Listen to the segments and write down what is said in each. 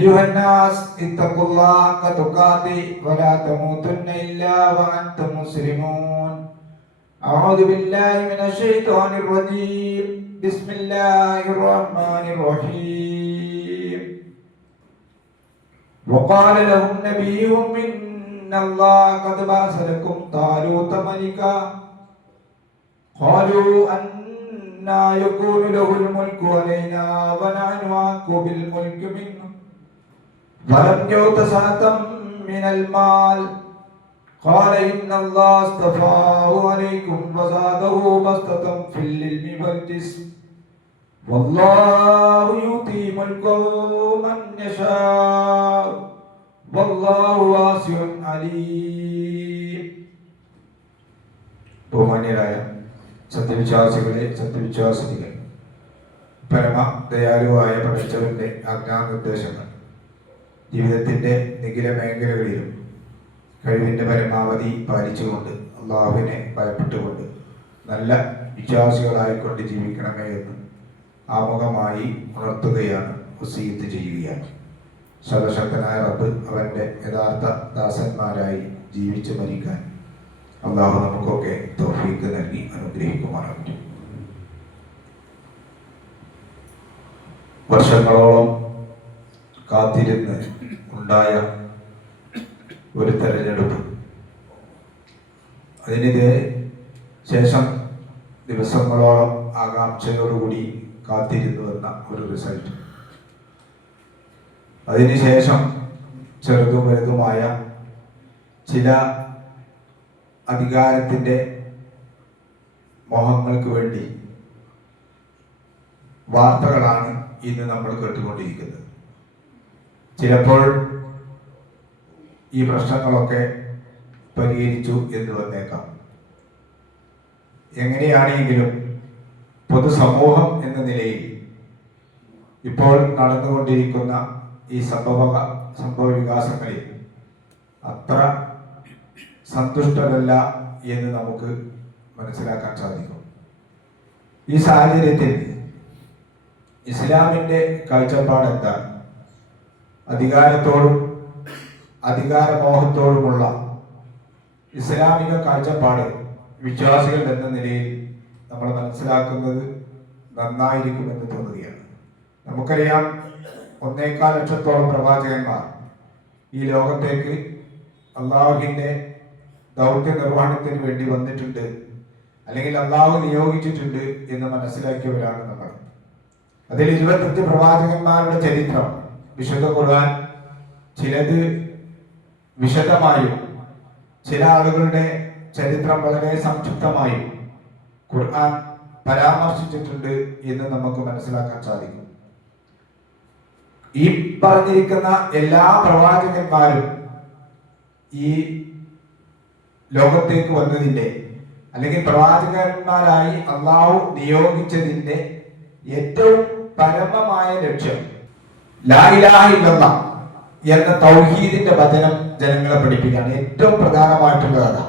أيها الناس اتقوا الله حق تقاته ولا تموتن إلا وأنتم مسلمون. أعوذ بالله من الشيطان الرجيم. بسم الله الرحمن الرحيم. وقال لهم نبيهم إن الله قد بعث لكم طالوت ملكا قالوا أنى يكون له الملك علينا ونحن أحق بالملك منه ولم يؤت سعة من المال قال إن الله اصطفاه عليكم وزاده بسطة في العلم والجسم والله يؤتي ملكه من يشاء والله واسع عليم. ബഹുമാന്യരായ സത്യവിശ്വാസികളെ, സത്യവിശ്വാസിനികൾ, പരമ ദയാലുവായ പടച്ചവന്റെ ആജ്ഞാനിർദ്ദേശങ്ങൾ ജീവിതത്തിന്റെ നിഖില മേഖലകളിലും കഴിവിന്റെ പരമാവധി പാലിച്ചുകൊണ്ട് അള്ളാഹുവിനെ ഭയപ്പെട്ടുകൊണ്ട് നല്ല വിശ്വാസികളായിക്കൊണ്ട് ജീവിക്കണമേ എന്ന് ആമുഖമായി ഉണർത്തുകയാണ്, വസീയത്ത് ചെയ്യുകയാണ്. സർവശക്തനായ റബ്ബ് അവന്റെ യഥാർത്ഥ ദാസന്മാരായി ജീവിച്ചു മരിക്കാൻ അള്ളാഹു നമുക്കൊക്കെ തൗഫീഖ് നൽകി അനുഗ്രഹിക്കുമാറാകട്ടെ. വർഷങ്ങളോളം കാത്തിരുന്ന് ഉണ്ടായ ഒരു തെരഞ്ഞെടുപ്പ്, അതിന് ശേഷം ദിവസങ്ങളോളം ആകാംക്ഷയോടുകൂടി കാത്തിരുന്നു വന്ന ഒരു റിസൾട്ട്, അതിനുശേഷം ചെറുതും വലുതുമായ ചില അധികാരത്തിൻ്റെ മോഹങ്ങൾക്ക് വേണ്ടി വാർത്തകളാണ് ഇന്ന് നമ്മൾ കേട്ടുകൊണ്ടിരിക്കുന്നത്. ചിലപ്പോൾ ഈ പ്രശ്നങ്ങളൊക്കെ പരിഹരിച്ചു എന്ന് വന്നേക്കാം. എങ്ങനെയാണെങ്കിലും പൊതുസമൂഹം എന്ന നിലയിൽ ഇപ്പോൾ നടന്നുകൊണ്ടിരിക്കുന്ന ഈ സംഭവ വികാസങ്ങളിൽ അത്ര സന്തുഷ്ടരല്ല എന്ന് നമുക്ക് മനസ്സിലാക്കാൻ സാധിക്കും. ഈ സാഹചര്യത്തിൽ ഇസ്ലാമിൻ്റെ കാഴ്ചപ്പാട് എന്താണ്? അധികാരത്തോടും അധികാരമോഹത്തോടുമുള്ള ഇസ്ലാമിക കാഴ്ചപ്പാട് വിശ്വാസികൾ എന്ന നിലയിൽ നമ്മൾ മനസ്സിലാക്കുന്നത് നന്നായിരിക്കുമെന്ന് തോന്നുകയാണ്. നമുക്കറിയാം, 1.25 ലക്ഷത്തോളം പ്രവാചകന്മാർ ഈ ലോകത്തേക്ക് അള്ളാഹുവിൻ്റെ ദൗത്യ നിർവഹണത്തിന് വേണ്ടി വന്നിട്ടുണ്ട്, അല്ലെങ്കിൽ അള്ളാഹു നിയോഗിച്ചിട്ടുണ്ട് എന്ന് മനസ്സിലാക്കിയവരാണ് നമ്മൾ. അതിൽ 25 പ്രവാചകന്മാരുടെ ചരിത്രം വിശുദ്ധ ഖുർആൻ ചിലത് വിശദമായും ചില ആളുകളുടെ ചരിത്രം വളരെ സംക്ഷിപ്തമായും ഖുർആൻ പരാമർശിച്ചിട്ടുണ്ട് എന്ന് നമുക്ക് മനസ്സിലാക്കാൻ സാധിക്കും. ഈ പറഞ്ഞിരിക്കുന്ന എല്ലാ പ്രവാചകന്മാരും ഈ ലോകത്തേക്ക് വന്നതിൻ്റെ, അല്ലെങ്കിൽ പ്രവാചകന്മാരായി അള്ളാഹു നിയോഗിച്ചതിൻ്റെ ഏറ്റവും പരമമായ ലക്ഷ്യം ലാ ഇലാഹ ഇല്ലല്ലാഹ് എന്ന തൗഹീദിന്റെ വചനം ജനങ്ങളെ പഠിപ്പിക്കുകയാണ്. ഏറ്റവും പ്രധാനമായിട്ടുള്ളതാണ്.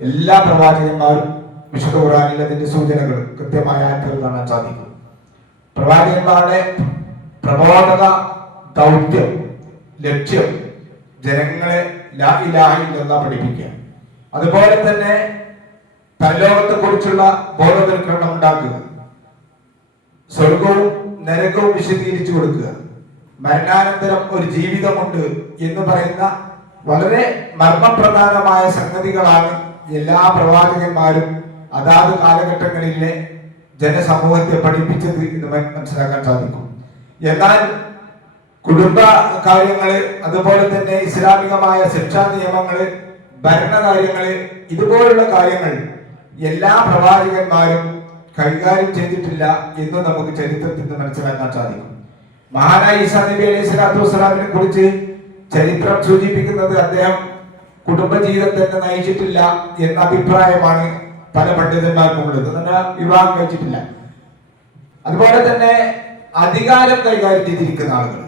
എല്ലാ പ്രവാചകന്മാരും വിശുദ്ധ ഖുർആനിൽ അതിന്റെ സൂചനകൾ കൃത്യമായ ആയത്തുകൾ കാണാൻ സാധിക്കും. പ്രവാചകന്മാരുടെ പ്രബോധക ദൗത്യം, ലക്ഷ്യം ജനങ്ങളെ ലാ ഇലാഹ ഇല്ലല്ലാഹ് പഠിപ്പിക്കുക. അതുപോലെ തന്നെ പരലോകത്തെ കുറിച്ചുള്ള ബോധവൽക്കരണം ഉണ്ടാക്കുക, സ്വർഗവും നരകവും വിശദീകരിച്ചു കൊടുക്കുക, മരണാനന്തരം ഒരു ജീവിതമുണ്ട് എന്ന് പറയുന്ന വളരെ മർമ്മപ്രധാനമായ സംഗതികളാണ് എല്ലാ പ്രവാചകന്മാരും അതാത് കാലഘട്ടങ്ങളിലെ ജനസമൂഹത്തെ പഠിപ്പിച്ചത് എന്ന് മനസ്സിലാക്കാൻ സാധിക്കും. എന്നാൽ കുടുംബ കാര്യങ്ങള്, അതുപോലെ തന്നെ ഇസ്ലാമികമായ ശിക്ഷാ നിയമങ്ങള്, ഭരണകാര്യങ്ങള്, ഇതുപോലുള്ള കാര്യങ്ങൾ എല്ലാ പ്രവാചകന്മാരും കൈകാര്യം ചെയ്തിട്ടില്ല എന്ന് നമുക്ക് ചരിത്രത്തിൽ നിന്ന് മനസ്സിലാക്കാൻ സാധിക്കും. മഹാനായ ഈസാ നബി അലൈഹി സ്വലാത്തു വസ്സലാമിനെ കുറിച്ച് ചരിത്രം സൂചിപ്പിക്കുന്നത് അദ്ദേഹം കുടുംബജീവിതം തന്നെ നയിച്ചിട്ടില്ല എന്ന അഭിപ്രായമാണ് പല പണ്ഡിതന്മാർക്കും ഉള്ളത്. വിവാഹം കഴിച്ചിട്ടില്ല. അതുപോലെ തന്നെ അധികാരം കൈകാര്യം ചെയ്തിരിക്കുന്ന ആളുകൾ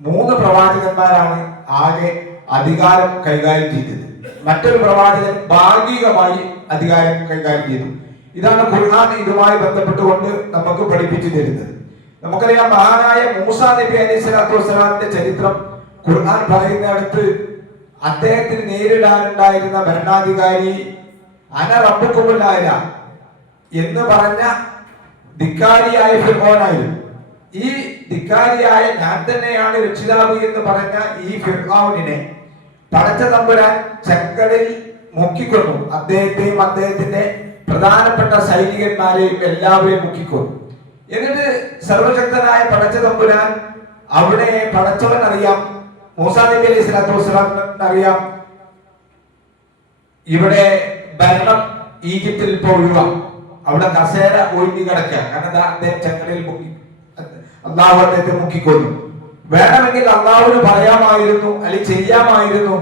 3 പ്രവാചകന്മാരാണ് ആകെ അധികാരം കൈകാര്യം ചെയ്തത്. മറ്റൊരു പ്രവാചകൻ ഭാഗികമായി അധികാരം കൈകാര്യം ചെയ്തു. ഇതാണ് ഖുർആൻ ഇതുമായി ബന്ധപ്പെട്ടുകൊണ്ട് നമുക്ക് പഠിപ്പിച്ചു തരുന്നത്. നമുക്കറിയാം മഹാനായ മൂസാ നബി അലൈഹി സ്വലാത്തു വസ്സലാമിന്റെ ചരിത്രം ഖുർആൻ പറയുന്നിടത്ത് അദ്ദേഹത്തിന് നേരിടാനുണ്ടായിരുന്ന ഭരണാധികാരി അന റബ്ബുക്കുമുൽ ആല എന്ന് പറഞ്ഞ ധിക്കാരിയായ ഫിർഔനായിരുന്നു. ഈ ധിക്കാരിയായ ഞാൻ തന്നെയാണ് രക്ഷിതാവ് എന്ന് പറഞ്ഞ ഈ ഫിർഔനിനെ പടച്ച തമ്പുരാൻ ചക്കടിൽ മുക്കിക്കൊന്നു. അദ്ദേഹത്തെയും അദ്ദേഹത്തിന്റെ പ്രധാനപ്പെട്ട സൈനികന്മാരെയും എല്ലാവരെയും മുക്കിക്കൊന്നു. എന്നിട്ട് സർവശക്തനായ പടച്ച തമ്പുരാൻ അവിടെ പടച്ചവൻ അറിയാം, മൂസാ നബി അലൈഹി സ്വലാത്തു വസ്സലാമിന് അറിയാം ഇവിടെ ഭരണം ഈജിപ്തിൽ ഇപ്പോൾ ഒഴിവാക്കും, അവിടെ കസേര ഒഴിഞ്ഞു കിടക്കുക. കാരണം അദ്ദേഹം ചങ്ങലയിൽ മുക്കി, അള്ളാഹു അദ്ദേഹത്തെ മുക്കിക്കൊന്നു. വേണമെങ്കിൽ അള്ളാഹുവിന് പറയാമായിരുന്നു, അല്ലെങ്കിൽ ചെയ്യാമായിരുന്നു.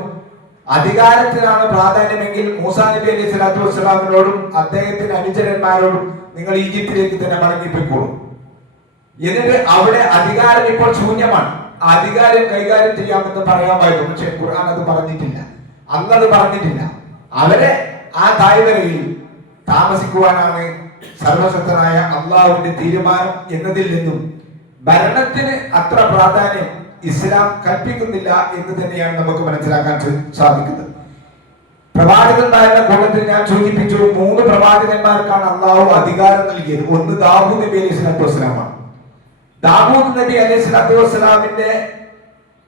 അധികാരത്തിനാണ് പ്രാധാന്യമെങ്കിൽ മൂസാ നബി അലൈഹി സ്വലാത്തു വസ്സലാമിനോടും അദ്ദേഹത്തിന്റെ അനുചരന്മാരോടും നിങ്ങൾ ഈജിപ്തിലേക്ക് തന്നെ മടങ്ങിപ്പോയിക്കോളൂ. എന്നിട്ട് അവിടെ അധികാരം ഇപ്പോൾ ശൂന്യമാണ്, അധികാരം കൈകാര്യം ചെയ്യാമെന്ന് പറയാമായിരുന്നു. പക്ഷെ ഖുർആൻ അത് പറഞ്ഞിട്ടില്ല, അന്നത് പറഞ്ഞിട്ടില്ല. അവരെ ആ താഴ്വരയിൽ താമസിക്കുവാനാണ് സർവശക്തനായ അള്ളാഹുവിന്റെ തീരുമാനം എന്നതിൽ നിന്നും ഭരണത്തിന് അത്ര പ്രാധാന്യം ഇസ്ലാം കൽപ്പിക്കുന്നില്ല എന്ന് തന്നെയാണ് നമുക്ക് മനസ്സിലാക്കാൻ സാധിക്കുന്നത്. പ്രവാചകന്മാരുടെ കൂട്ടത്തിൽ ഞാൻ സൂചിപ്പിച്ചു, 3 പ്രവാചകന്മാർക്കാണ് അള്ളാഹു അധികാരം നൽകിയത്. ഒന്ന് ദാവൂദ് നബി അലൈഹി സ്വലാത്തു വസ്സലാമാണ്. ദാവൂദ് നബി അലൈഹി സ്വലാത്തു വസ്സലാമിന്റെ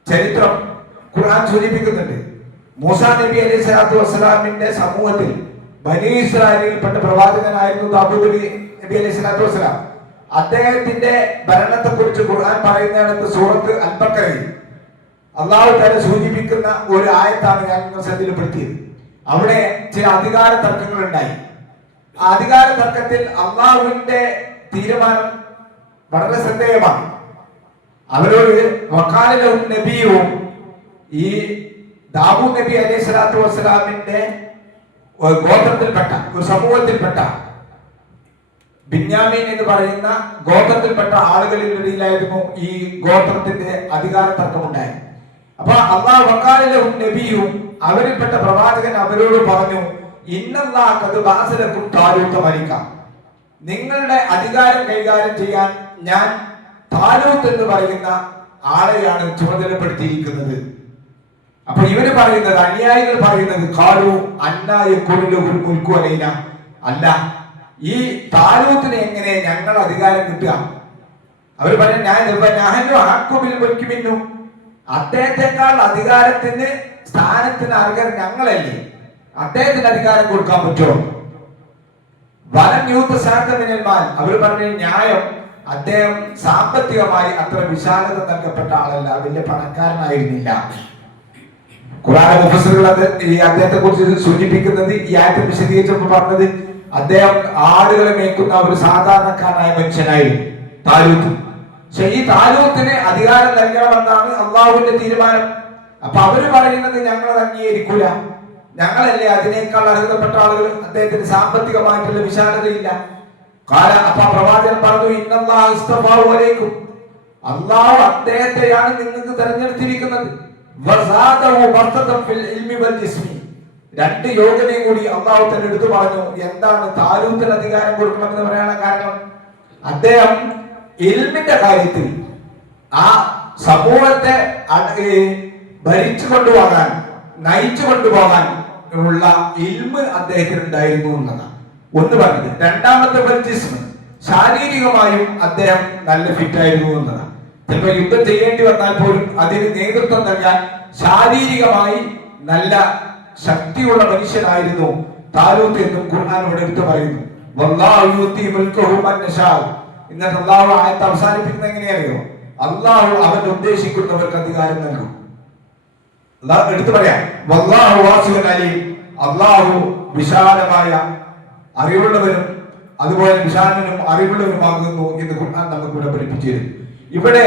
ചരിത്രം ഖുർആൻ സൂചിപ്പിക്കുന്നുണ്ട്. മൂസാ നബി അലൈഹി സ്വലാത്തു വസ്സലാമിന്റെ സമൂഹത്തിൽ ബനി ഇസ്രായേലിൽപ്പെട്ട പ്രവാചകനായിരുന്നു ദാവൂദ് നബി അലൈഹി സ്വലാത്തു വസ്സലാം. അദ്ദേഹത്തിന്റെ ഭരണത്തെ കുറിച്ച് ഖുർആൻ പറയുന്നതാണ് സൂറത്ത് അൽ-ബഖറയിൽ അള്ളാഹു തആല സൂചിപ്പിക്കുന്ന ഒരു ആയത്താണ് ഞാൻ നിങ്ങൾ ശ്രദ്ധയിൽപ്പെടുത്തിയത്. അവിടെ ചില അധികാര തർക്കങ്ങൾ ഉണ്ടായി. ആ അധികാര തർക്കത്തിൽ അള്ളാഹുവിന്റെ തീരുമാനം വളരെ ശ്രദ്ധേയമാണ്. അവരോട് വഖാലലഹും നബിയും, ഈ ദാവൂദ് നബി അലൈഹി സ്വലാത്തു വസ്സലാമിന്റെ ഗോത്രത്തിൽപ്പെട്ട ഒരു സമൂഹത്തിൽപ്പെട്ട ബിന്യാമീൻ എന്ന് പറയുന്ന ഗോത്രത്തിൽപ്പെട്ട ആളുകളിലിടയിലായിരുന്നു ഈ ഗോത്രത്തിന്റെ അധികാര തർക്കമുണ്ടായത്. അപ്പൊ അല്ലാഹു വഖാലലഹും നബിയും, അവരിൽപ്പെട്ട പ്രവാചകൻ അവരോട് പറഞ്ഞു, ഇന്നല്ലാഹ ഖദ് ബഅസലക്കും താലൂത മലിക, നിങ്ങളുടെ അധികാരം കൈകാര്യം ചെയ്യാൻ ഞാൻ താലൂത്ത് എന്ന് പറയുന്ന ആളെയാണ് ചുമതലപ്പെടുത്തിയിരിക്കുന്നത്. അപ്പൊ ഇവര് പറയുന്നത്, അനുയായികൾ പറയുന്നത്, ഖാലു അന്നാ യകുനു ലഹുൽ മുൽക്കു അലൈന, അല്ല ഈ താലൂത്തിന് എങ്ങനെ ഞങ്ങൾ അധികാരം കിട്ടുക? അവർ പറഞ്ഞു, അദ്ദേഹത്തെക്കാൾ അധികാരത്തിന് സ്ഥാനത്തിന് അർഹർ ഞങ്ങളല്ലേ, അദ്ദേഹത്തിന് അധികാരം കൊടുക്കാൻ പറ്റുമോ? വലം യൂത്ത് സാധനന്മാർ, അവർ പറഞ്ഞ ന്യായം, അദ്ദേഹം സാമ്പത്തികമായി അത്ര വിശാലത നൽകപ്പെട്ട ആളല്ല, വലിയ പണക്കാരനായിരുന്നില്ല. ഖുർആൻ മുഫസ്സിറുകൾ ഈ അദ്ദേഹത്തെ കുറിച്ച് സൂചിപ്പിക്കുന്നത്, ഈ ആയത്ത് വിശദീകരിച്ചപ്പോൾ പറഞ്ഞത്, അദ്ദേഹം ആടുകളെ മേയ്ക്കുന്ന ഒരു സാധാരണക്കാരനായ മനുഷ്യനായിരുന്നു താലൂത്ത്. പക്ഷെ ഈ താലൂത്തിന് അധികാരം നൽകണമെന്നാണ് അള്ളാഹുവിന്റെ തീരുമാനം. അപ്പൊ അവര് പറയുന്നത് ഞങ്ങൾ അംഗീകരിക്കൂല, ഞങ്ങളല്ലേ അതിനേക്കാൾ അർഹതപ്പെട്ട ആളുകൾ, അദ്ദേഹത്തിന് സാമ്പത്തികമായിട്ടുള്ള വിശാലതയില്ല. അപ്പൊ പ്രവാചകൻ പറഞ്ഞു, ഇന്നല്ലാഹു ഇസ്തഫാഹു അലൈക്കും, അള്ളാഹു അദ്ദേഹത്തെയാണ് നിങ്ങൾക്ക് തെരഞ്ഞെടുത്തിരിക്കുന്നത്. വസാദഹു ബർതതൻ ഫിൽ ഇൽമി വൽ ജിസ്മി, 2 യോഗ്യതയും കൂടി അള്ളാഹു തന്നെ എടുത്തു പറഞ്ഞു. എന്താണ് താലൂത്തിന് അധികാരം കൊടുക്കണമെന്ന് പറയാനുള്ള കാരണം? അദ്ദേഹം ഇൽമിന്റെ കാര്യത്തിൽ ആ സമൂഹത്തെ ഭരിച്ചു കൊണ്ടുപോകാൻ, നയിച്ചു കൊണ്ടുപോകാൻ ഉള്ള ഇൽമ് അദ്ദേഹത്തിന് ഉണ്ടായിരുന്നു എന്നതാണ് ഒന്ന് പറഞ്ഞത്. രണ്ടാമത്തെ ജിസ്മ്, ശാരീരികമായും അദ്ദേഹം നല്ല ഫിറ്റ് ആയിരുന്നു എന്നതാണ്. ചിലപ്പോൾ യുദ്ധം ചെയ്യേണ്ടി വന്നാൽ പോലും അതിന് നേതൃത്വം നൽകാൻ ശാരീരികമായി നല്ല ശക്തിയുള്ള മനുഷ്യനായിരുന്നു താലൂത്ത് എന്നും ഖുർആൻ ഇവിടെ എടുത്തു പറയുന്നു. വല്ലാഹു യുതി മുൽക്കഹു മൻ യശാ. എന്നിട്ട് അല്ലാഹു ആയത്ത് അവസാനിപ്പിക്കുന്നത് എങ്ങനെയാണോ? അല്ലാഹു അവൻ ഉദ്ദേശിക്കുന്നവർക്ക് അധികാരം നൽകും. അല്ലാഹു എടുത്തു പറയാം, വല്ലാഹു വാസിഉൻ അലീം, അല്ലാഹു വിശാലമായ അറിവുള്ളവരും അതുപോലെ വിശാലനും അറിവുള്ളവരുമാകുന്നു എന്ന് ഖുർആൻ നമുക്ക് ഇവിടെ പഠിപ്പിച്ചിരുന്നു. ഇവിടെ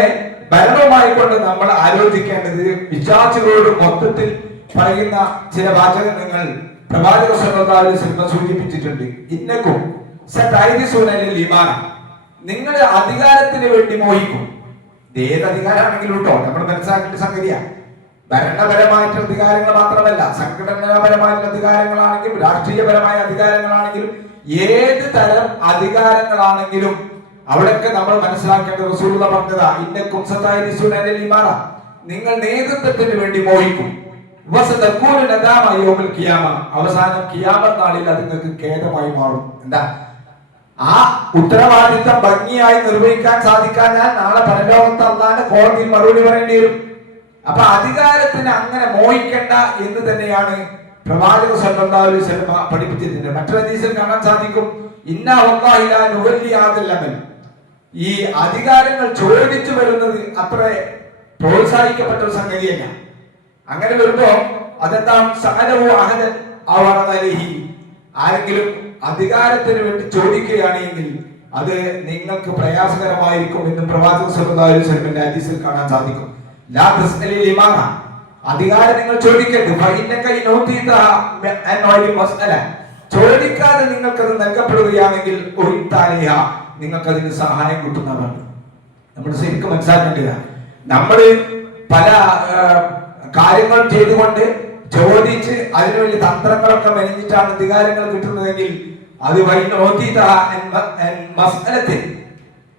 ഭരണവുമായി കൊണ്ട് നമ്മൾ ആലോചിക്കേണ്ടത്, വിശ്വാസികളോട് മൊത്തത്തിൽ പറയുന്ന ചില വാചകങ്ങൾ പ്രവാചക സല്ലല്ലാഹു അലൈഹി വസല്ലം സൂചിപ്പിച്ചിട്ടുണ്ട്. ഇന്നക്കും സതൈദിസുനൽ ഈമാൻ, നിങ്ങൾ അധികാരത്തിന് വേണ്ടി മോഹിക്കും. ഏത് അധികാരമാണെങ്കിലും കേട്ടോ, നമ്മൾ മനസ്സിലാക്കേണ്ട സംഗതിയാണ്. ഭരണപരമായിട്ടുള്ള അധികാരങ്ങൾ മാത്രമല്ല, സംഘടനാപരമായിട്ടുള്ള അധികാരങ്ങളാണെങ്കിലും രാഷ്ട്രീയപരമായ അധികാരങ്ങളാണെങ്കിലും ഏത് തരം അധികാരങ്ങളാണെങ്കിലും അവിടെയൊക്കെ നമ്മൾ മനസ്സിലാക്കേണ്ട റസൂലുള്ള പറഞ്ഞതാ, ഇന്നക്കും സതായിരിസുനൽ ഇമാറ, നിങ്ങൾ നേതൃത്വത്തിന് വേണ്ടി മോഹിക്കും, വസതകൂന നദാമ യൗമുൽ ഖിയാമ, അവസാനം ഖിയാമത്ത് നാളിൽ അത് നിങ്ങൾക്ക് ഖേദമായി മാറും. എന്താ? ആ ഉത്തരവാദിത്തം ഭംഗിയായി നിർവഹിക്കാൻ സാധിക്കാഞ്ഞാൽ നാളെ പരലോകത്ത് അല്ലാഹുവിന്റെ കോടതിയിൽ മറുപടി പറയേണ്ടി വരും. അപ്പൊ അധികാരത്തിന് അങ്ങനെ മോഹിക്കണ്ട എന്ന് തന്നെയാണ് പ്രവാചകൻ സല്ലല്ലാഹു അലൈഹി വസല്ലം പഠിപ്പിച്ചിട്ടുണ്ട്. മറ്റൊരു ഹദീസിൽ കാണാൻ സാധിക്കും, ഇന്നാ വല്ലാഹി ലാ നുവല്ലി ഹാദൽ അമൽ, ഈ അധികാരങ്ങൾ ചോദിച്ചു വരുന്നത് അത്ര പ്രോത്സാഹിക്കപ്പെട്ട ഒരു സംഗതിയല്ല. അങ്ങനെ വരുമ്പോ അതെന്താണ്? സഅലഹു അഹദൻ അവറദലിഹി, ആരെങ്കിലും അധികാരത്തിന് വേണ്ടി ചോദിക്കുകയാണെങ്കിൽ അത് നിങ്ങൾക്ക് പ്രയാസകരമായിരിക്കും എന്ന് പ്രവാചകൻ സല്ലല്ലാഹു അലൈഹി വസല്ലം ഹദീസിൽ കാണാൻ സാധിക്കും. ലാ തസ്അലിൽ ഇമാറ, അധികാരം നിങ്ങൾ ചോദിക്കരുത്. ഫഇന്നക ഇനൂതിത അൻ വലി മസ്അല, ചോദിക്കാതെ നിങ്ങൾക്കത് നൽകപ്പെടുകയാണെങ്കിൽ ഒരിത്താലിഹ, നിങ്ങൾക്കതിന് സഹായം കിട്ടുന്നതാണ്. നമ്മൾ ശരിക്കും മനസ്സിലാക്കേണ്ടതാണ്. നമ്മൾ പല കാര്യങ്ങൾ ചെയ്തുകൊണ്ട് ചോദിച്ച് അതിനുവേണ്ടി തന്ത്രങ്ങളൊക്കെ മെനഞ്ഞിട്ടാണ് അധികാരങ്ങൾ കിട്ടുന്നതെങ്കിൽ അത് മസ്അലത്തിൽ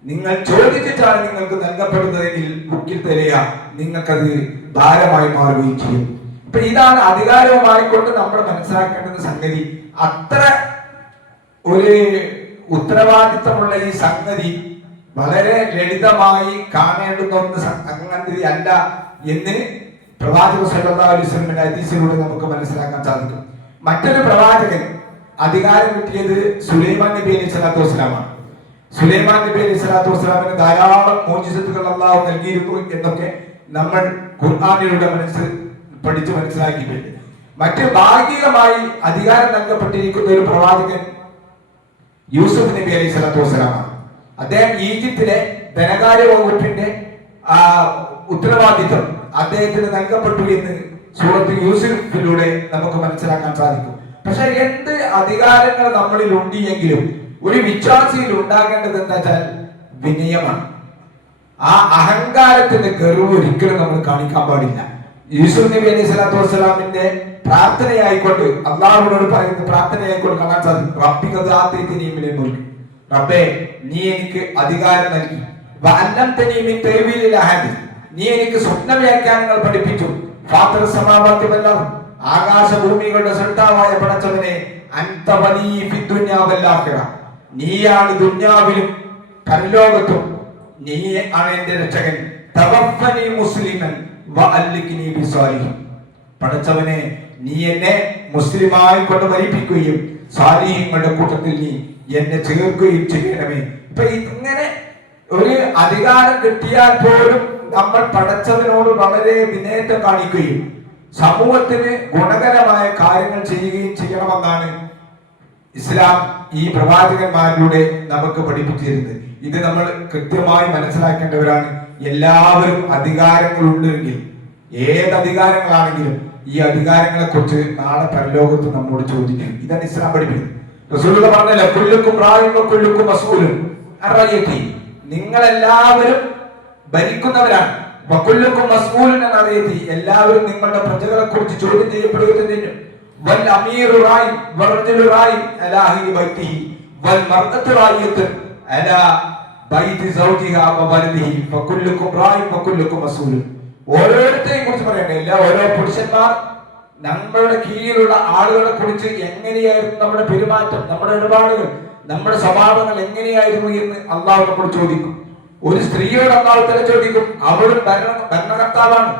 നിങ്ങൾ ചോദിച്ചിട്ടാണ് നിങ്ങൾക്ക് നൽകപ്പെടുന്നതെങ്കിൽ മുക്കിൽ തരിക, നിങ്ങൾക്കത് ഭാരമായി മാറുകയും ചെയ്യും. അപ്പൊ ഇതാണ് അധികാരവുമായി കൊണ്ട് നമ്മൾ മനസ്സിലാക്കേണ്ടുന്ന സംഗതി. അത്ര ഒരു ഉത്തരവാദിത്തമുള്ള ഈ സംഗതി വളരെ ലളിതമായി കാണേണ്ടുന്ന ഒന്ന് സംഗതി അല്ല എന്ന് പ്രവാചകൻ സല്ലല്ലാഹു അലൈഹി വസല്ലം ഹദീസിലൂടെ നമുക്ക് മനസ്സിലാക്കാൻ സാധിക്കും. മറ്റൊരു പ്രവാചകൻ അധികാരം കിട്ടിയത് സുലൈമാൻ നബി അലൈഹി സ്വലാത്തു വസ്സലാമാണ്. സുലൈമാൻ നബി അലൈഹി സ്വലാത്തു വസ്സലാമിന് ധാരാളം മോചിസത്തുകൾ അല്ലാഹു നൽകിയിരുന്നു എന്നൊക്കെ നമ്മൾ ഖുർആനിലൂടെ പഠിച്ച് മനസ്സിലാക്കിയിട്ടുണ്ട്. മറ്റ് ഭാഗികമായി അധികാരം നൽകപ്പെട്ടിരിക്കുന്ന ഒരു പ്രവാചകൻ യൂസുഫ് നബി അലൈഹി സ്വലാത്തു വസ്സലാമാണ്. അദ്ദേഹം ഈജിപ്തിലെ ധനകാര്യ വകുപ്പിന്റെ ഉത്തരവാദിത്വം അദ്ദേഹത്തിന് നൽകപ്പെട്ടു എന്ന് സൂറത്ത് യൂസുഫിലൂടെ നമുക്ക് മനസ്സിലാക്കാൻ സാധിക്കും. പക്ഷെ എന്ത് അധികാരങ്ങൾ നമ്മളിൽ ഉണ്ടെങ്കിലും ഒരു വിശ്വാസിയിൽ ഉണ്ടാകേണ്ടത് എന്താ വെച്ചാൽ വിനയമാണ്. ആ അഹങ്കാരത്തിന്റെ ഗർവ് ഒരിക്കലും നമ്മൾ കാണിക്കാൻ പാടില്ല. യൂസുഫ് നബി അലൈഹി സ്വലാത്തു വസ്സലാമിന്റെ പ്രാർത്ഥനയായിക്കൊണ്ട് അള്ളാഹുവിനോട് പറയുന്ന പ്രാർത്ഥനയായിക്കൊണ്ട് കാണാൻ സാധിക്കും, റബ്ബേ നീ എനിക്ക് അധികാരം നൽകി, നീ എനിക്ക് സ്വപ്ന വ്യാഖ്യാനങ്ങൾ പഠിപ്പിച്ചു, ആകാശഭൂമികളുടെ സൃഷ്ടാവായ പടച്ചവനെ, നീയാണ് ദുനിയാവിലും പരലോകത്തും, നീ ആണ് എന്റെ രക്ഷകൻ. പടച്ചവനെ നീ എന്നെ മുസ്ലിമായി കൊണ്ട് മരിപ്പിക്കുകയും സാലിഹ്യങ്ങളുടെ കൂട്ടത്തിൽ നീ എന്നെ ചേർക്കുകയും ചെയ്യണമേ. ഇപ്പൊ ഇങ്ങനെ ഒരു അധികാരം കിട്ടിയാൽ പോലും നമ്മൾ പടച്ചവനോട് വളരെ വിനയത്തെ കാണിക്കുകയും സമൂഹത്തിന് ഗുണകരമായ കാര്യങ്ങൾ ചെയ്യുകയും ചെയ്യണമെന്നാണ് ഇസ്ലാം ഈ പ്രവാചകന്മാരിലൂടെ നമുക്ക് പഠിപ്പിച്ചിരുന്നത്. ഇത് നമ്മൾ കൃത്യമായി മനസ്സിലാക്കേണ്ടവരാണ്. എല്ലാവരും അധികാരങ്ങൾ ഉണ്ടെങ്കിൽ, ഏത് അധികാരങ്ങളാണെങ്കിലും ഈ അധികാരങ്ങളെ കുറിച്ച് നാളെ പരലോകത്ത് നമ്മോട് ചോദിക്കും. ഇതാണ് ഇസ്ലാം പഠിപ്പിക്കുന്നത്. റസൂലുള്ളാഹി പറഞ്ഞല്ലോ, കുല്ലുക്കും റാഇൻ വകുല്ലുക്കും മസ്ഊലുൻ അൻ റഅയതി, നിങ്ങളെല്ലാവരും ഭരിക്കുന്നവരാണ്. വകുല്ലുക്കും മസ്ഊലുൻ അൻ റഅയതി, എല്ലാവരും നിങ്ങളുടെ പ്രജകളെ കുറിച്ച് ചോദ്യം ചെയ്യപ്പെടുകയും വൽ അമീറു റാഇൻ വറജുലു റാഇൻ അലാ അഹ്ലി ബൈതിഹി വൽ മർഅതു റായിയത്തുൻ അലാ ബൈതി സൗജിഹാ വവലദിഹി വകുല്ലുക്കും റാഇൻ വകുല്ലുക്കും മസ്ഊലുൻ. ഓരോരുത്തരെയും കുറിച്ച് പറയണ്ടേ, ഓരോ പുരുഷന്മാർ നമ്മളുടെ കീഴിലുള്ള ആളുകളെ കുറിച്ച് എങ്ങനെയായിരുന്നു നമ്മുടെ പെരുമാറ്റം, നമ്മുടെ ഇടപാടുകൾ, നമ്മുടെ സ്വഭാവങ്ങൾ എങ്ങനെയായിരുന്നു എന്ന് അള്ളാഹു നമ്മൾ ചോദിക്കും. ഒരു സ്ത്രീയോട് അള്ളാഹു തല ചോദിക്കും, അവളും ഭരണകർത്താവാണ്.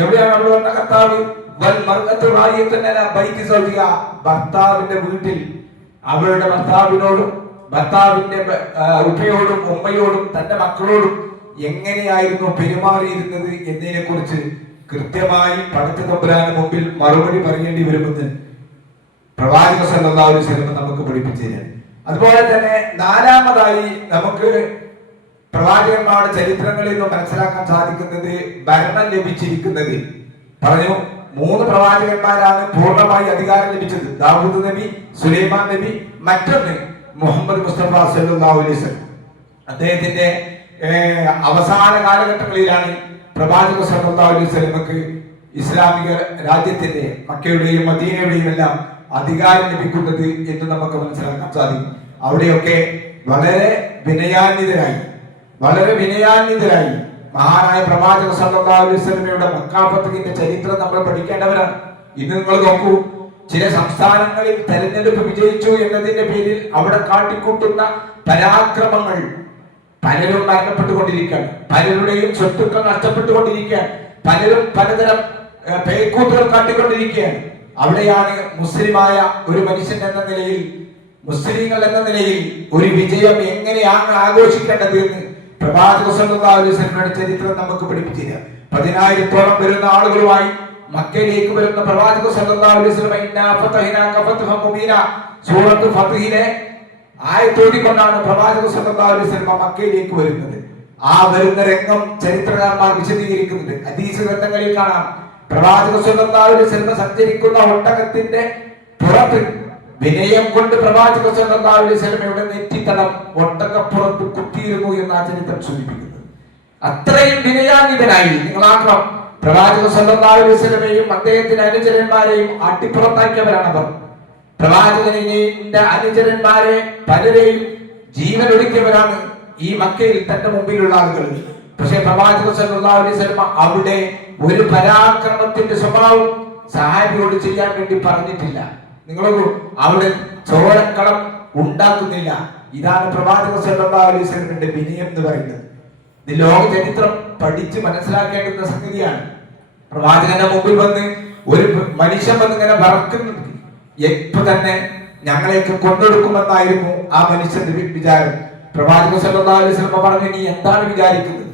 എവിടെയാണ് അവൾ ഭരണകർത്താവ്? ഭർത്താവിന്റെ വീട്ടിൽ അവളുടെ ഭർത്താവിനോടും ഭർത്താവിന്റെ ഉപ്പയോടും ഉമ്മയോടും തന്റെ മക്കളോടും എങ്ങനെയായിരുന്നു പെരുമാറിയിരുന്നത് എന്നതിനെ കുറിച്ച് കൃത്യമായി പടച്ച തമ്പുരാന് മുമ്പിൽ മറുപടി പറയേണ്ടി വരുമെന്ന് പ്രവാചകൻ സല്ലല്ലാഹു അലൈഹി വസല്ലം നമുക്ക് പഠിപ്പിച്ചു തരാം. അതുപോലെ തന്നെ നാലാമതായി നമുക്ക് പ്രവാചകന്മാരുടെ ചരിത്രങ്ങളിൽ നിന്ന് മനസ്സിലാക്കാൻ സാധിക്കുന്നത് ഭരണം ലഭിച്ചിരിക്കുന്നത്. പറഞ്ഞു, 3 പ്രവാചകന്മാരാണ് പൂർണ്ണമായി അധികാരം ലഭിച്ചത്, ദാവൂദ് നബി, സുലൈമാൻ നബി, മറ്റൊന്ന് മുഹമ്മദ് മുസ്തഫ സല്ലല്ലാഹു അലൈഹി വസല്ലം. അദ്ദേഹത്തിന്റെ അവസാന കാലഘട്ടങ്ങളിലാണ് പ്രവാചകൻ സല്ലല്ലാഹു അലൈഹി വസല്ലമക്ക് ഇസ്ലാമിക രാജ്യത്തിന്റെ മക്കയുടെയും മദീനയുടെയും എല്ലാം അധികാരം ലഭിക്കുന്നത് എന്ന് നമുക്ക് മനസ്സിലാക്കാൻ സാധിക്കും. അവിടെയൊക്കെ വളരെ വിനയാന്വിതരായി മഹാനായ പ്രവാചക സല്ലല്ലാഹു അലൈഹി വസല്ലമയുടെ മക്കാ ഫത്ഹിന്റെ ചരിത്രം നമ്മൾ പഠിക്കേണ്ടവരാണ്. ഇന്ന് നിങ്ങൾ നോക്കൂ, ചില സംസ്ഥാനങ്ങളിൽ തെരഞ്ഞെടുപ്പ് വിജയിച്ചു എന്നതിന്റെ പേരിൽ അവിടെ കാട്ടിക്കൂട്ടുന്ന പരാക്രമങ്ങൾ, പലരും മരണപ്പെട്ടുകൊണ്ടിരിക്കുകയാണ്, പലരുടെയും സ്വത്തുക്കൾ നഷ്ടപ്പെട്ടുകൊണ്ടിരിക്കുകയാണ്, പലരും പലതരം പേക്കൂത്തുകൾ കാട്ടിക്കൊണ്ടിരിക്കുകയാണ്. അവിടെയാണ് മുസ്ലിമായ ഒരു മനുഷ്യൻ എന്ന നിലയിൽ, മുസ്ലിങ്ങൾ എന്ന നിലയിൽ ഒരു വിജയം എങ്ങനെയാണ് ആഘോഷിക്കേണ്ടത് എന്ന് പ്രവാചക സല്ലല്ലാഹു അലൈഹി വസല്ലമയുടെ ചരിത്രം നമുക്ക് പഠിപ്പിച്ചില്ല. 10,000-ഓളം വരുന്ന ആളുകളുമായി മക്കയിലേക്ക് വരുന്ന പ്രവാചക സല്ലല്ലാഹു അലൈഹി വസല്ലം ഇന്നാ ഫതഹ്നാക ഫത്ഹൻ മുബീന സൂറത്ത് ഫത്ഹിലെ ആയത്തോടിക്കൊണ്ടാണ് പ്രവാചക സല്ലല്ലാഹു അലൈഹി വസല്ലം മക്കയിലേക്ക് വരുന്നത്. ആ വരുന്ന രംഗം ചരിത്രകാരന്മാർ വിശദീകരിക്കുന്നുണ്ട്. ഹദീസ് ഗ്രന്ഥങ്ങളിൽ കാണാം, പ്രവാചക സല്ലല്ലാഹു അലൈഹി വസല്ലം സഞ്ചരിക്കുന്ന ഒട്ടകത്തിന്റെ പുറത്ത് വിനയം കൊണ്ട് പ്രവാചക സല്ലല്ലാഹു അലൈഹി വസല്ലമയുടെ നെറ്റിത്തടം ഒട്ടകപ്പുറത്ത് കുത്തിയിരുന്നു എന്ന് ആ ചരിത്രം സൂചിപ്പിക്കുന്നത്. അത്രയും വിനയാന്വിതനായി നിങ്ങളാക്കണം പ്രവാചക സല്ലല്ലാഹു അലൈഹി വസല്ലമയെയും അദ്ദേഹത്തിന്റെ അനുചരന്മാരെയും അട്ടിപ്പുറത്താക്കിയവരാണവർ. പ്രവാചകന്റെ അനുചരന്മാരെ പലരെയും ജീവനൊടുക്കിയവരാണ് ഈ മക്കയിൽ തന്റെ മുമ്പിലുള്ള ആളുകൾ. പക്ഷെ പ്രവാചക സല്ലല്ലാഹു അലൈഹി വസല്ലം അവിടെ ഒരു പരാക്രമത്തിന്റെ സ്വഭാവം സഹാബിയോട് ചെയ്യാൻ വേണ്ടി പറഞ്ഞിട്ടില്ല. നിങ്ങൾ അവിടെ ചോരക്കളം ഉണ്ടാക്കുന്നില്ല. ഇതാണ് പ്രവാചക സല്ലല്ലാഹു അലൈഹി വസല്ലമയുടെ വിനയം എന്ന് പറയുന്നത്. ഇത് ലോക ചരിത്രം പഠിച്ച് മനസ്സിലാക്കേണ്ടുന്ന സംഗതിയാണ്. പ്രവാചകന്റെ മുമ്പിൽ വന്ന് ഒരു മനുഷ്യൻ വന്ന് ഇങ്ങനെ വറക്കുന്നത് എപ്പോ തന്നെ ഞങ്ങളെയൊക്കെ കൊണ്ടെടുക്കുമെന്നായിരുന്നു ആ മനുഷ്യന്റെ വിചാരം. പ്രവാചക സല്ലല്ലാഹു അലൈഹി വസല്ലം പറഞ്ഞു, നീ എന്താണ് വിചാരിക്കുന്നത്?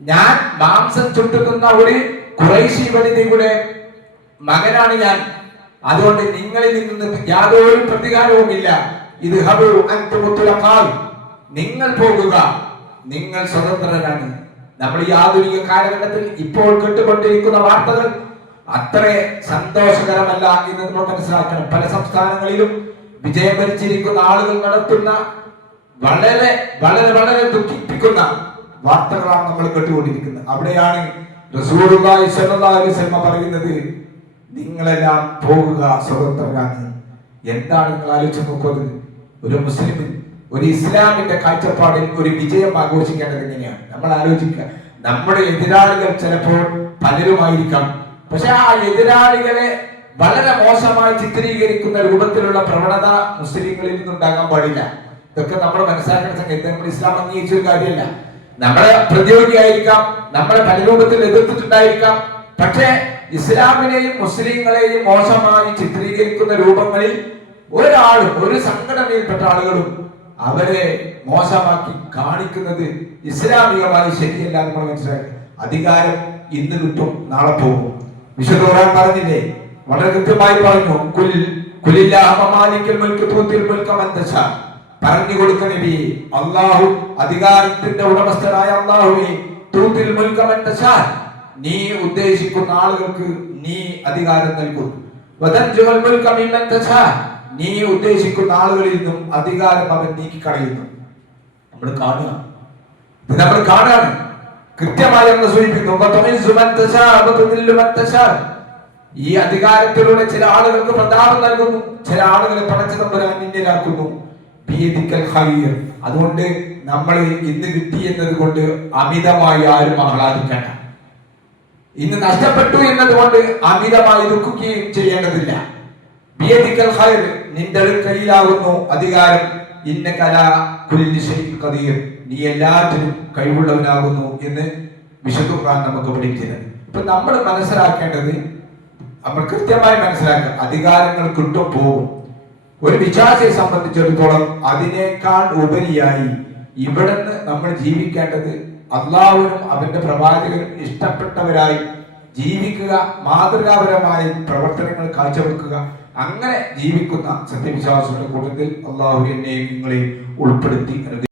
ഞാൻ മാംസം ചുട്ടുന്ന ഒരു ഖുറൈശി വനിതയുടെ മകനാണ് ഞാൻ. അതുകൊണ്ട് നിങ്ങളിൽ നിന്ന് യാതൊരു പ്രതികാരവുമില്ല. ഇത് നിങ്ങൾ പോകുക, നിങ്ങൾ സ്വതന്ത്രരാണ്. നമ്മൾ ഈ ആധുനിക കാലഘട്ടത്തിൽ ഇപ്പോൾ കേട്ടുകൊണ്ടിരിക്കുന്ന വാർത്തകൾ അത്ര സന്തോഷകരമല്ല എന്ന് നമ്മൾ മനസ്സിലാക്കണം. പല സംസ്ഥാനങ്ങളിലും വിജയം വരിച്ചിരിക്കുന്ന ആളുകൾ നടത്തുന്ന വളരെ വളരെ വളരെ ദുഃഖിപ്പിക്കുന്ന വാർത്തകളാണ് നമ്മൾ കേട്ടുകൊണ്ടിരിക്കുന്നത്. അവിടെയാണ് റസൂലുള്ളാഹി സ്വല്ലല്ലാഹു അലൈഹി വസല്ലം പറയുന്നത്, നിങ്ങളെല്ലാം പോകുക, സ്വതന്ത്രരാണ്. എന്താണ് നിങ്ങൾ ആലോചിച്ച് നോക്കുന്നത്? ഒരു മുസ്ലിമിൻ, ഒരു ഇസ്ലാമിന്റെ കാഴ്ചപ്പാടിൽ ഒരു വിജയം ആഘോഷിക്കേണ്ടത് എങ്ങനെയാണ്? നമ്മൾ ആലോചിക്കുക. നമ്മുടെ എതിരാളികൾ ചിലപ്പോൾ പലരുമായിരിക്കാം. പക്ഷെ ആ എതിരാളികളെ വളരെ മോശമായി ചിത്രീകരിക്കുന്ന രൂപത്തിലുള്ള പ്രവണത മുസ്ലിങ്ങളിൽ നിന്നുണ്ടാകാൻ പാടില്ല. ഇതൊക്കെ നമ്മൾ മനസ്സിലാക്കേണ്ട സംഗതി. നമ്മൾ ഇസ്ലാം അംഗീകരിച്ച ഒരു കാര്യമല്ല. നമ്മളെ പ്രതിയോഗിയായിരിക്കാം, നമ്മളെ പല രൂപത്തിൽ എതിർത്തിട്ടുണ്ടായിരിക്കാം. പക്ഷേ ഇസ്ലാമിനെയും മുസ്ലിങ്ങളെയും മോശമായി ചിത്രീകരിക്കുന്ന രൂപങ്ങളിൽ ഒരാളും ഒരു സംഘടനയിൽപ്പെട്ട ആളുകളും അവരെ മോശമാക്കി കാണിക്കുന്നത് ഇസ്ലാമികമായി ശരിയല്ല. നമ്മൾ മനസ്സിലാക്കി. അധികാരം ഇന്ന് കിട്ടും, നാളെ പോകും. വിശുദ്ധ ഖുർആൻ പറഞ്ഞില്ലേ, വളരെ കൃത്യമായി പറഞ്ഞു, പറഞ്ഞു കൊടുക്ക നബി, അല്ലാഹു അധികാരത്തിന്റെ ഉടമസ്ഥനായ അല്ലാഹുവേ, തൂതിൽ മുൽക മൻ തശാ, നീ ഉദ്ദേശിക്കുന്ന ആളുകൾക്ക് നീ അധികാരം നൽകുന്നു. വതൻജുൽ മുൽക മിമ്മൻ തശാ, നീ ഉദ്ദേശിക്കുന്ന ആളുകളിൽ നിന്നും അധികാരം അവൻ നീക്കി കളയുന്നു. നമ്മൾ കാണുകയാണ് കൃത്യമായി നമ്മൾ സൂചിപ്പിക്കുന്നു. ഈ അധികാരത്തിലൂടെ ചില ആളുകൾക്ക് പ്രതാപം നൽകുന്നു, ചില ആളുകളെ പടച്ച തമ്പുരാൻ നിന്നിലാക്കുന്നു. അതുകൊണ്ട് നമ്മൾ ഇന്ന് കിട്ടി എന്നത് കൊണ്ട് അമിതമായി ആരും ആഹ്ലാദിക്കണ്ട. ഇന്ന് നഷ്ടപ്പെട്ടു എന്നതുകൊണ്ട് അമിതമായി ദുഃഖിക്കുകയും ചെയ്യേണ്ടതില്ല. നിന്റെ കയ്യിലാകുന്നു അധികാരം. നീ എല്ലാറ്റിനും കഴിവുള്ളവനാകുന്നു എന്ന് വിശുദ്ധ ഖുർആൻ നമുക്ക് പഠിപ്പിച്ചിട്ടുണ്ട്. ഇപ്പൊ നമ്മൾ മനസ്സിലാക്കേണ്ടത്, നമ്മൾ കൃത്യമായി മനസ്സിലാക്കുക, അധികാരങ്ങൾ കിട്ടും പോകും. ഒരു വിശ്വാസിയെ സംബന്ധിച്ചിടത്തോളം അതിനേക്കാൾ ഉപരിയായി ഇവിടുന്ന് നമ്മൾ ജീവിക്കേണ്ടത് അള്ളാഹുവിനും അവന്റെ പ്രവാചകനും ഇഷ്ടപ്പെട്ടവരായി ജീവിക്കുക, മാതൃകാപരമായ പ്രവർത്തനങ്ങൾ കാഴ്ചവെക്കുക. അങ്ങനെ ജീവിക്കുന്ന സത്യവിശ്വാസികളുടെ കൂട്ടത്തിൽ അള്ളാഹു എന്നെയും നിങ്ങളെയും ഉൾപ്പെടുത്തി